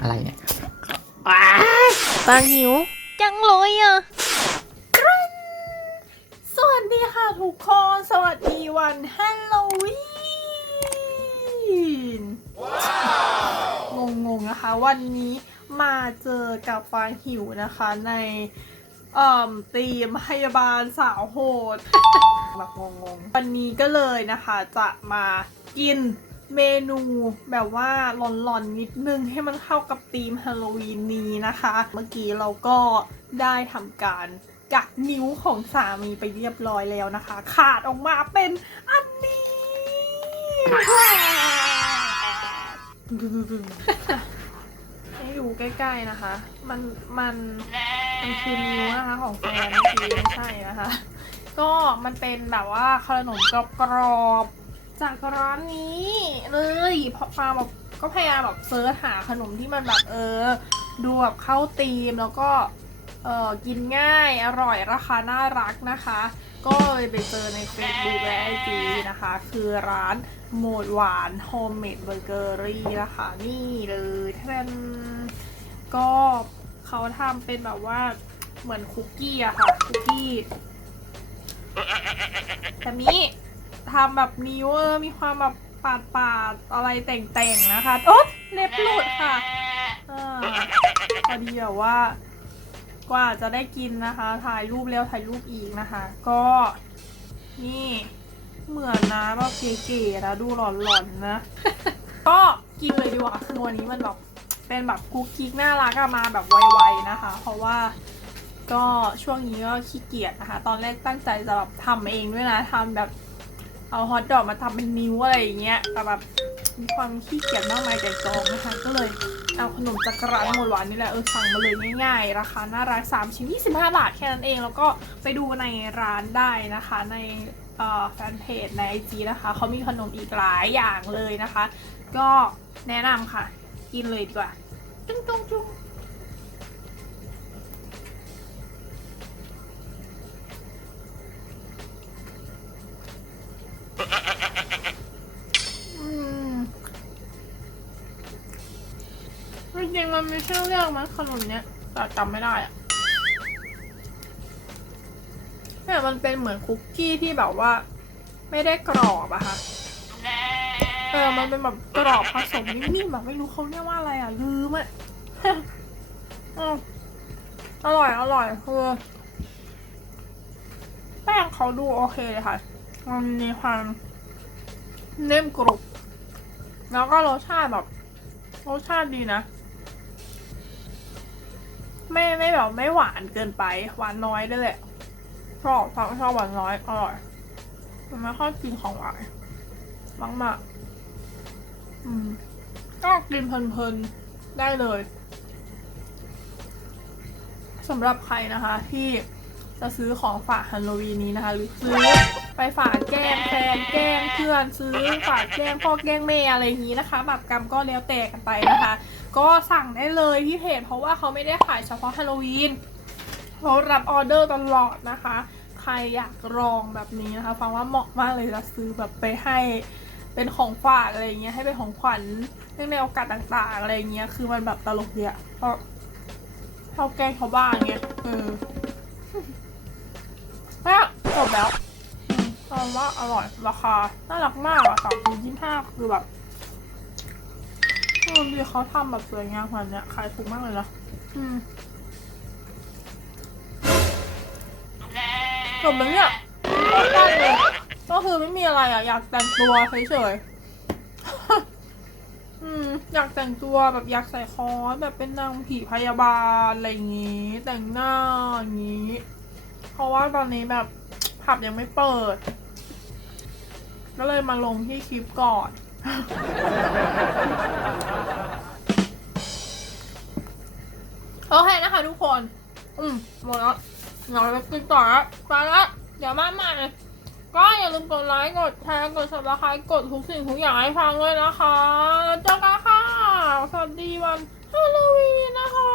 อะไรเนี่ยปางหิว จังเลยอะ สวัสดีค่ะทุกคน สวัสดีวันฮาโลวีนงงๆนะคะ วันนี้มาเจอกับฟางหิวนะคะในเอ่อตีมพยาบาลสาวโหดแบบงงๆ วันนี้ก็เลยนะคะจะมากิน เมนูแบบว่าหลอนๆนิดนึงให้มันเข้ากับธีมฮาโลวีนนี้นะคะ เมื่อกี้เราก็ได้ทำการกักนิ้วของสามีไปเรียบร้อยแล้วนะคะ ขาดออกมาเป็นอันนี้ให้ดูใกล้ๆนะคะ มันมันมันคือนิ้วนะคะของแฟนเมื่อกี้ไม่ใช่นะคะ ก็มันเป็นแบบว่าขนมกรอบ จากร้านนี้เลยพราะฟาแบบก็พยายามแบบเซิร์ชหาขนมที่มันแบบเออ ดูแบบเข้าธีมแล้วก็เออกินง่ายอร่อยราคาน่ารักนะคะ ก็เลยไปเจอใน Facebook และ IG นะคะ คือร้านโหมดหวานโฮมเมดเบเกอรี่นะคะนี่เลยแทนก็เขาทำเป็นแบบว่าเหมือนคุกกี้อะค่ะ คุกกี้แต่นี้ ทำแบบนิ้วเออมีความแบบปาดปาดๆอะไรแต่งๆนะคะโอ๊ยเล็บหลุดค่ะอ่าพอดีแบบว่า กว่าจะได้กินนะคะ ถ่ายรูปแล้วถ่ายรูปอีกนะคะ ก็นี่เหมือนนะแบบเก๋ๆนะดูหลอนๆนะ ก็กินเลยดีกว่าคือวันนี้มันแบบเป็นแบบคุกกิ๊กน่ารักอะมาแบบไวๆนะคะ เพราะว่าก็ช่วงนี้ก็ขี้เกียจนะคะ ตอนแรกตั้งใจจะแบบทำเองด้วยนะทำแบบ เอาฮอทดอกมาทำเป็นนิ้วอะไรอย่างเงี้ย แต่แบบมีความขี้เกียจมากมายแต่กองนะคะ ก็เลยเอาขนมจักรร้านหมดหวานนี่แหละเออสั่งมาเลยง่ายๆ ราคาน่ารัก3ชิ้น 25 บาทแค่นั้นเอง แล้วก็ไปดูในร้านได้นะคะในแฟนเพจในไอจีนะคะ เขามีขนมอีกหลายอย่างเลยนะคะ ก็แนะนำค่ะ กินเลยดีกว่าจุ้งจุ้งจุ้ง จริงมันมีชื่อเรียกมั้งขนมเนี้ยแต่จำไม่ได้อะเนี่ยมันเป็นเหมือนคุกกี้ที่แบบว่า ไม่ได้กรอบอะค่ะเออมันเป็นแบบกรอบผสมนิ่มๆแบบไม่รู้เขาเรียกว่าอะไรอะลืมอะอืมอร่อยอร่อยคือแป้งเขาดูโอเคเลยค่ะ มันมีความเนิ่มกรุบแล้วก็รสชาติแบบรสชาติดีนะ ไม่ไม่แบบไม่หวานเกินไป หวานน้อยด้วยแหละชอบชอบชอบหวานน้อยอร่อยมันไม่ค่อยกินของหวานมากมากๆอืมก็กินเพลินๆได้เลยสำหรับใครนะคะที่จะซื้อของฝากฮันโลวีนนี้นะคะ หรือซื้อไปฝากแกล้งแฟนแกล้งเพื่อนซื้อฝากแกล้งพ่อแกล้งแม่อะไรอย่างนี้นะคะแบบกรรมก็แล้วแต่กันไปนะคะ ก็สั่งได้เลยที่เพจเพราะว่าเขาไม่ได้ขายเฉพาะฮาโลวีนเขารับออเดอร์ตลอดนะคะ ใครอยากลองแบบนี้นะคะฟังว่าเหมาะมากเลยจะซื้อแบบไปให้เป็นของฝากอะไรเงี้ยให้เป็นของขวัญเนื่องในโอกาสต่างๆ อะไรเงี้ยคือมันแบบตลกเดียเพราะชอบแกล้งเขาบ้างไงเออแล้วจบแล้วตอนว่าอร่อยราคาน่ารักมากอะสามพันยี่ห้าคือแบบ เออดีเขาทำแบบสวยงามขนาดเนี้ยขายถูกมากเลยนะอืมจบแล้วเนี่ยได้เลย ก็คือไม่มีอะไรอะ อยากแต่งตัวเฉยๆ อืม อยากแต่งตัวแบบอยากใส่คอสแบบเป็นนางผีพยาบาลอะไรอย่างงี้ แต่งหน้าอย่างงี้ เพราะว่าตอนนี้แบบผับยังไม่เปิด ก็เลยมาลงที่คลิปก่อน โอเคนะคะทุกคน อืมหมดแล้วเราไปกินต่อแล้วไปแล้วเดี๋ยวมาใหม่ก็อย่าลืมกดไลค์กดแชร์กด subscribe กดทุกสิ่งทุกอย่างให้ฟังด้วยนะคะแล้วเจอกันค่ะ สวัสดีวันฮาโลวีนนะคะ